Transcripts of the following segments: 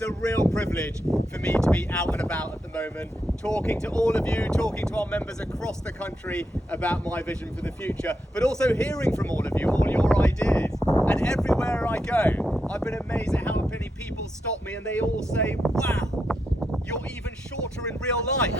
It's a real privilege for me to be out and about at the moment, talking to all of you, talking to our members across the country about my vision for the future, but also hearing from all of you, all your ideas. And everywhere I go, I've been amazed at how many people stop me and they all say, wow, you're even shorter in real life.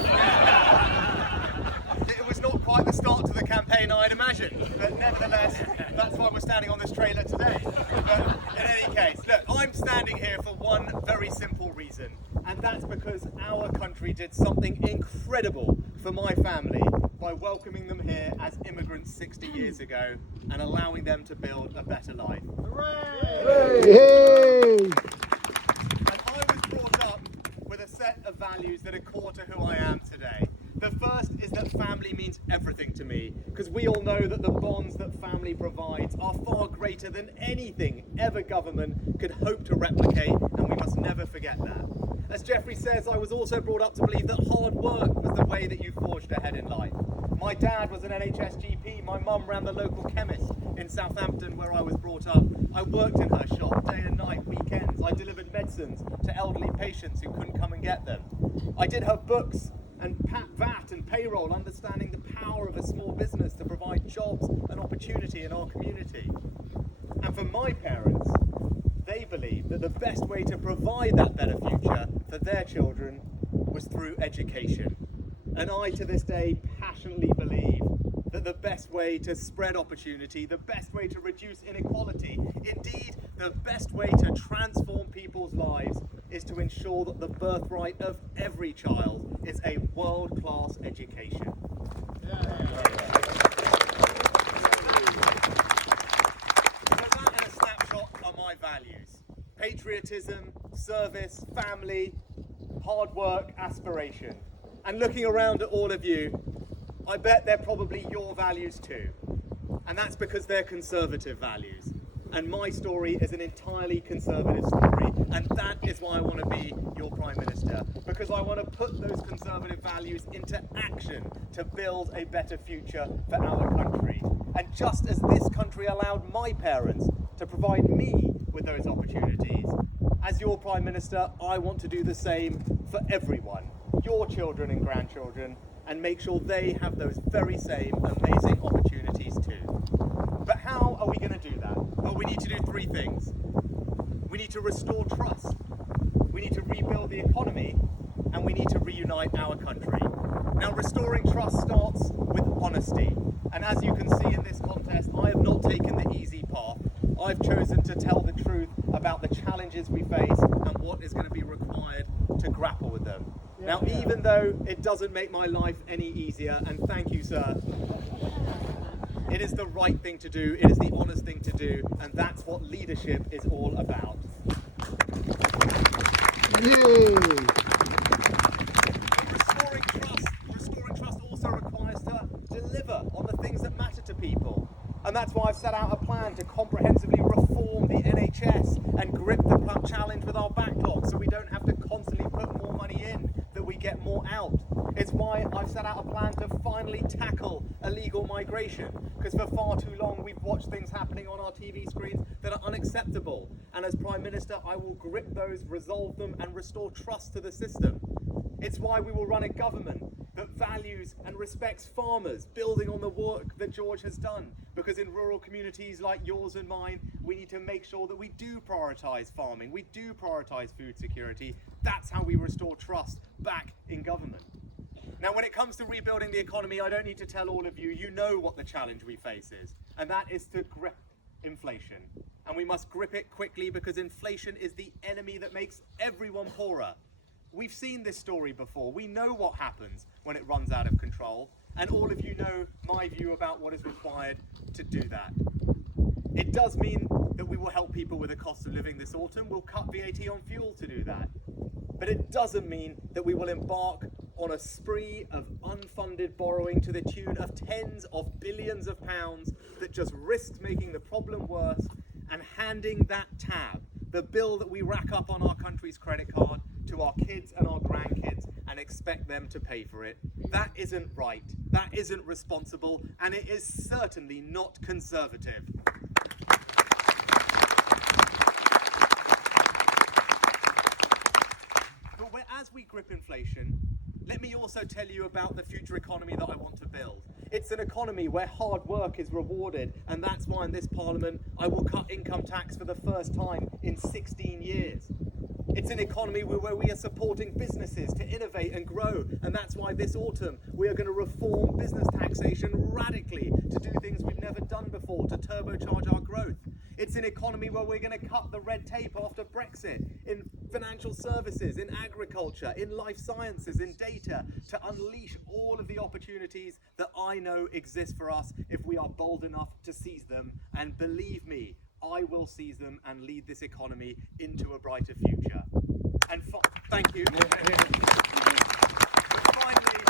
It was not quite the start to the campaign I'd imagined, but nevertheless, that's why we're standing on this trailer today. But in any case, look, I'm standing here for one very simple reason, and that's because our country did something incredible for my family by welcoming them here as immigrants 60 years ago and allowing them to build a better life. Hooray! Hooray! And I was brought up with a set of values that are core to who I am today. The first is that family means everything to me, because we all know that the bonds that family provides are far greater than anything ever government could hope to replicate, and we must never forget that. As Jeffrey says, I was also brought up to believe that hard work was the way that you forged ahead in life. My dad was an NHS GP, my mum ran the local chemist in Southampton where I was brought up. I worked in her shop day and night, weekends. I delivered medicines to elderly patients who couldn't come and get them. I did her books and VAT and payroll, understanding the power of a small business to provide jobs and opportunity in our community. And for my parents, they believed that the best way to provide that better future for their children was through education. And I, to this day, passionately believe that the best way to spread opportunity, the best way to reduce inequality, indeed, the best way to transform people's lives is to ensure that the birthright of every child is a world-class education. So that in a snapshot are my values. Patriotism, service, family, hard work, aspiration. And looking around at all of you, I bet they're probably your values too. And that's because they're conservative values. And my story is an entirely conservative story. And that is why I want to be your Prime Minister. Because I want to put those conservative values into action to build a better future for our country. And just as this country allowed my parents to provide me with those opportunities, as your Prime Minister, I want to do the same for everyone, your children and grandchildren, and make sure they have those very same amazing opportunities too. But how are we going to do that? Well, we need to do three things. We need to restore trust, we need to rebuild the economy, and we need to reunite our country. Now, restoring trust starts with honesty. And as you can see in this contest, I have not taken the easy path. I've chosen to tell the truth about the challenges we face and what is going to be required to grapple with them. Now, even though it doesn't make my life any easier, and thank you, sir, it is the right thing to do, it is the honest thing to do, and that's what leadership is all about. Restoring trust also requires to deliver on the things that matter to people. And that's why I've set out a plan to comprehensively reform the NHS and grip the challenge with our backlog so we don't have to constantly put more money in, that we get more out. It's why I've set out a plan to finally tackle illegal migration, because for far too long we've watched things happening on our TV screens that are unacceptable. And as Prime Minister, I will grip those, resolve them, and restore trust to the system. It's why we will run a government that values and respects farmers, building on the work that George has done. Because in rural communities like yours and mine, we need to make sure that we do prioritise farming, we do prioritise food security. That's how we restore trust back in government. Now, when it comes to rebuilding the economy, I don't need to tell all of you, you know what the challenge we face is, and that is to grip inflation. And we must grip it quickly because inflation is the enemy that makes everyone poorer. We've seen this story before. We know what happens when it runs out of control, and all of you know my view about what is required to do that. It does mean that we will help people with the cost of living this autumn. We'll cut VAT on fuel to do that. But it doesn't mean that we will embark on a spree of unfunded borrowing to the tune of tens of billions of pounds that just risks making the problem worse and handing that tab, the bill that we rack up on our country's credit card, to our kids and our grandkids and expect them to pay for it. That isn't right, that isn't responsible, and it is certainly not conservative. grip inflation, let me also tell you about the future economy that I want to build. It's an economy where hard work is rewarded, and that's why in this Parliament I will cut income tax for the first time in 16 years. It's an economy where we are supporting businesses to innovate and grow, and that's why this autumn we are going to reform business taxation radically to do things we've never done before to turbocharge our growth. It's an economy where we're going to cut the red tape after Brexit in financial services, in agriculture, in life sciences, in data, to unleash all of the opportunities that I know exist for us if we are bold enough to seize them. And believe me, I will seize them and lead this economy into a brighter future. And thank you. But finally,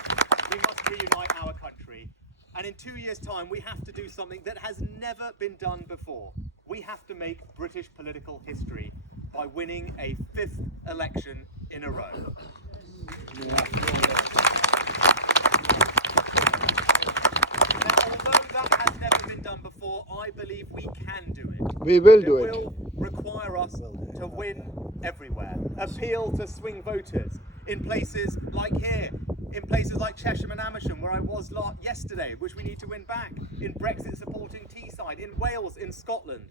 we must reunite our country. And in 2 years' time, we have to do something that has never been done before. We have to make British political history by winning a 5th election in a row. Now, although that has never been done before, I believe we can do it. We will do it. It will require us to win everywhere, appeal to swing voters in places like here, in places like Chesham and Amersham, where I was yesterday, which we need to win back, in Brexit supporting Teesside, in Wales, in Scotland.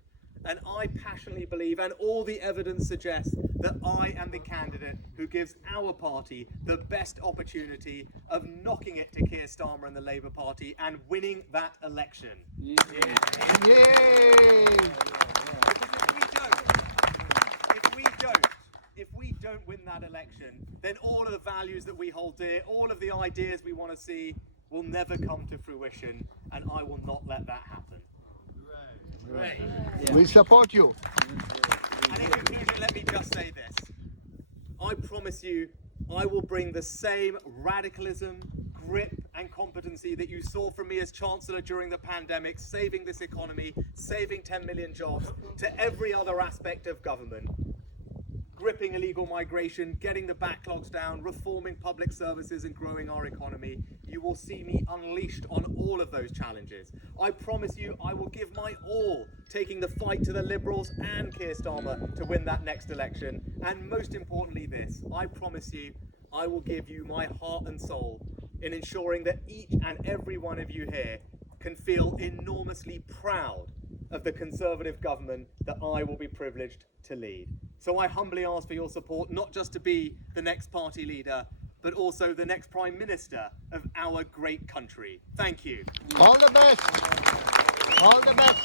And I passionately believe, and all the evidence suggests, that I am the candidate who gives our party the best opportunity of knocking it to Keir Starmer and the Labour Party and winning that election. Yay! Because if we don't win that election, then all of the values that we hold dear, all of the ideas we want to see will never come to fruition, and I will not let that happen. Right. We support you. And in conclusion, let me just say this. I promise you, I will bring the same radicalism, grip and competency that you saw from me as Chancellor during the pandemic, saving this economy, saving 10 million jobs, to every other aspect of government. Gripping illegal migration, getting the backlogs down, reforming public services and growing our economy. You will see me unleashed on all of those challenges. I promise you I will give my all, taking the fight to the Liberals and Keir Starmer to win that next election. And most importantly this, I promise you I will give you my heart and soul in ensuring that each and every one of you here can feel enormously proud of the Conservative government that I will be privileged to lead. So I humbly ask for your support, not just to be the next party leader, but also the next Prime Minister of our great country. Thank you. All the best. All the best.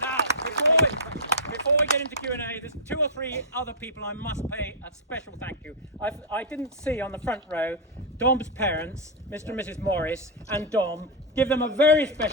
Now, before we get into Q&A, there's 2 or 3 other people I must pay a special thank you. I didn't see on the front row Dom's parents, Mr. and Mrs. Morris, and Dom. Give them a very special